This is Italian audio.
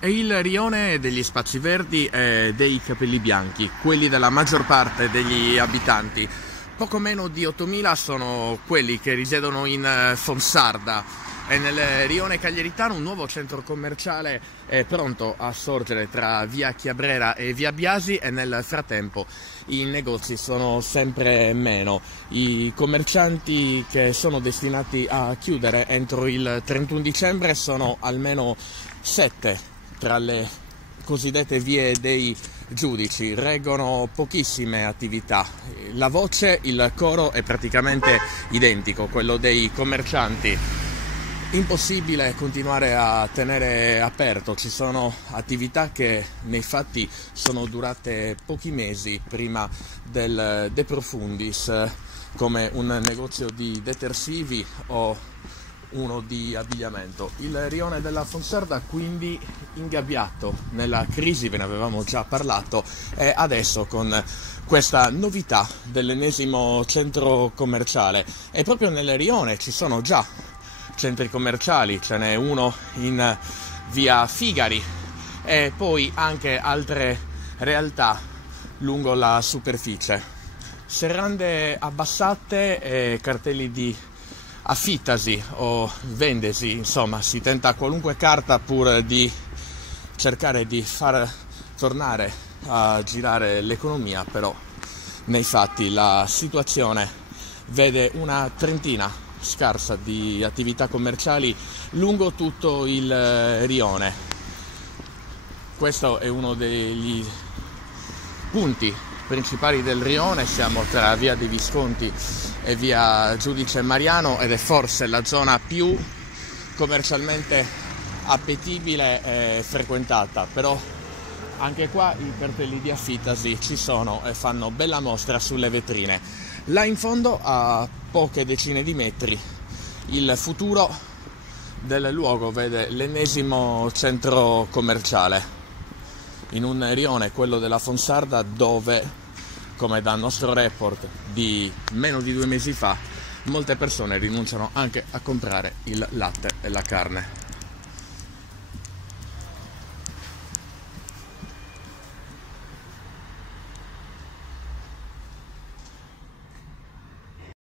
È il rione degli spazi verdi e dei capelli bianchi, quelli della maggior parte degli abitanti. Poco meno di 8.000 sono quelli che risiedono in Fonsarda e nel rione cagliaritano un nuovo centro commerciale è pronto a sorgere tra via Chiabrera e via Biasi e nel frattempo i negozi sono sempre meno. I commercianti che sono destinati a chiudere entro il 31 dicembre sono almeno 7 tra le cosiddette vie dei giudici, reggono pochissime attività. La voce, il coro è praticamente identico, quello dei commercianti. Impossibile continuare a tenere aperto, ci sono attività che nei fatti sono durate pochi mesi prima del De Profundis, come un negozio di detersivi o uno di abbigliamento. Il rione della Fonsarda quindi ingabbiato nella crisi, ve ne avevamo già parlato, e adesso con questa novità dell'ennesimo centro commerciale. E proprio nel rione ci sono già centri commerciali, ce n'è uno in via Figari e poi anche altre realtà lungo la superficie. Serrande abbassate e cartelli di affittasi o vendesi, insomma si tenta qualunque carta pur di cercare di far tornare a girare l'economia, però nei fatti la situazione vede una trentina scarsa di attività commerciali lungo tutto il rione. Questo è uno degli punti principali del rione, siamo tra via dei Visconti e via Giudice Mariano ed è forse la zona più commercialmente appetibile e frequentata, però anche qua i cartelli di affittasi ci sono e fanno bella mostra sulle vetrine. Là in fondo, a poche decine di metri, il futuro del luogo vede l'ennesimo centro commerciale in un rione, quello della Fonsarda, dove, come dal nostro report di meno di 2 mesi fa, molte persone rinunciano anche a comprare il latte e la carne.